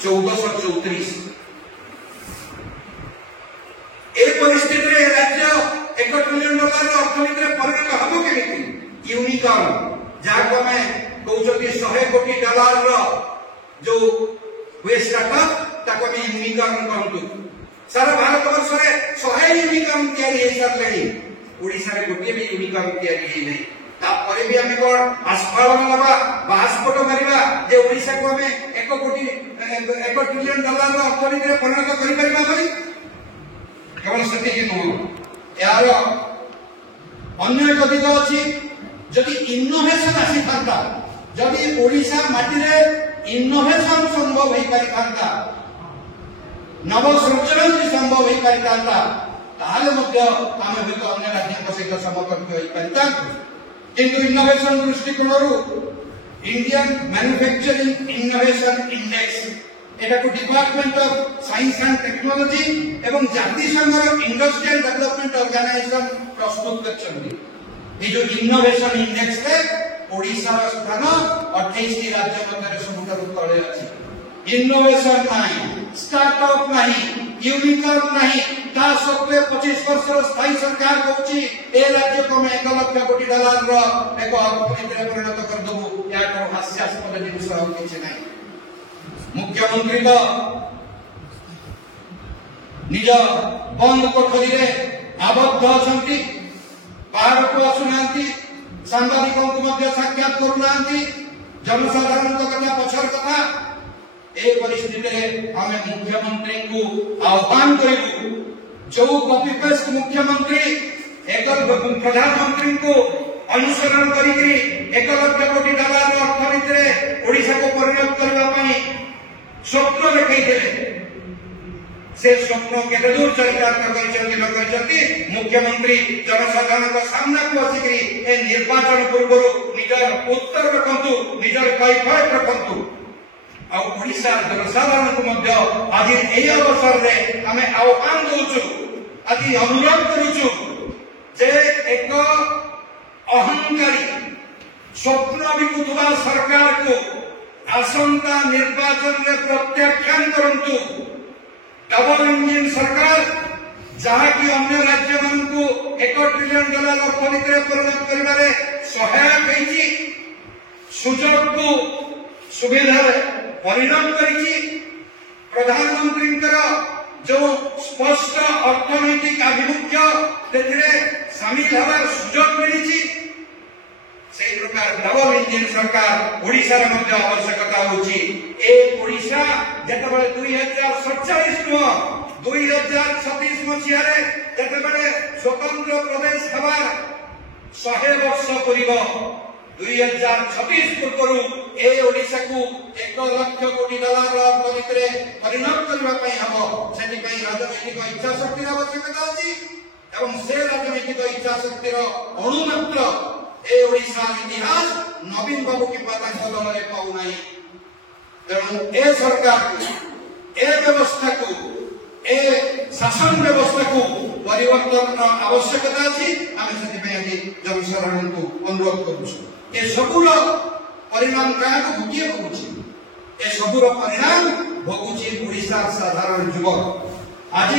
1434। ए परिस्थिति रे राज्य $1 ट्रिलियन अर्थनीति परिणत हम केमिति यूनिकॉर्न जहाँ हमें कहते $100 कोटी जो हुए स्टार्टअप ताको में यूनिकॉर्न कहतु सारा भारत वर्ष रे 100 यूनिकॉर्न तैयारी हे सारले ओडिसा रे गोटे भी यूनिकॉर्न तैयारी हे नै तापरे भी हमें कोन आस्फालन लबा बास्फोट मारिबा जे ओडिसा को हमें $1 ट्रिलियन अर्थनीति रे परिणत करि परिबा भाई केवल सत्य कि नुह यार अन्य एक दिग अछि जदि इनोवेशन आसी थांता जदि ओडिसा माटी रे इनोवेशन संभव होई पारि थांता नव सृजन संभव होई पारि थांता ताले मध्य आमे भी तो अन्य राज्य सहित समकक्ष होई पारि थांता किंतु इनोवेशन दृष्टिकोणरू इंडियन मैन्युफैक्चरिंग इनोवेशन इंडेक्स एटा को department of science and technology एवं जातिसंघर इंडस्ट्रियल डेवलपमेंट ऑर्गेनाइजेशन प्रस्तुत करछन्ती ए जो इनोवेशन इंडेक्स रे ओडिसा रा स्थान 28 टी राज्य मध्य सबुठारु तळे अछि इनोवेशन नाही स्टार्टअप नाही यूनिकॉर्न नाही ता सत्वे 25 वर्ष स्थायी सरकार कहउची ए राज्य को में $1 लाख कोटी रो एक अर्थनीति रे परिणत कर दबु या को हास्यास्पद जिनिस हो किछ नाही मुख्यमंत्री तो निज बंद कोठरी रे आबद्ध अछंती बाहर को आसुनांती सांबादिकों को मध्य साक्षात करूनांती जनसाधारण कथा पछर कथा ए परिस्थिति रे हमें मुख्यमंत्री को आह्वान करिबु जो कॉपी पेस्ट मुख्यमंत्री एक प्रधानमंत्री को अनुसरण करिकरी $1 लाख कोटी अर्थनीति रे ओडिसा को परिणत करबा पई स्वप्न देखैथिले से स्वप्न के दूर चरितार्थ करछन्ती न करछन्ती मुख्यमंत्री जनसाधारण को सामना को आसिकरी ए निर्वाचन पूर्वरु निजर उत्तर रखंतु निजर कैफियत रखंतु आ ओडिसा जनसाधारण को मध्य आज एई अवसर रे हमें आह्वान दउछु आज अनुरोध करूछु जे एक अहंकारी स्वप्न विकुतवा सरकार को आसंता निर्वाचन रे प्रत्याख्यान करंतु डबल इंजन सरकार जहाँ की अन्य राज्य मान को $1 ट्रिलियन अर्थनीति रे परिणत करिबारे सहायक हेछि सुजोग को सुविधा परिणत करिछि प्रधानमंत्री जो स्पष्ट अर्थनैतिक आभिमुख्य तेथिरे शामिल हबार सुजोग मिलिछि से प्रकार डबल इंजन सरकार ओडिसा रे मध्य आवश्यकता होछि ए ओडिसा जेतबेले 2047 नो 2036 मसिया रे जेतबेले स्वतंत्र प्रदेश हबार 100 वर्ष पूर्व 2026 पूर्वरु ए ओडिसा को $1 लाख कोटी अर्थनीति रे परिणत करबा पई हबो सेति पई राजनैतिक इच्छा शक्ति आवश्यकता अछि एवं से राजनैतिक इच्छा शक्ति रो अणुमात्र ए ओडिसा इतिहास नवीन बाबू की पता दल रे पाउ नाही तेणु ए सरकार को ए व्यवस्था को ए शासन व्यवस्था को परिवर्तन आवश्यकता अछि आमे सेति पई आज जनसाधारण को अनुरोध करूछु ए सबुर परिणाम का भोगिए भोगुछि ए सबुर परिणाम भोगुछि ओडिसा साधारण युवक आज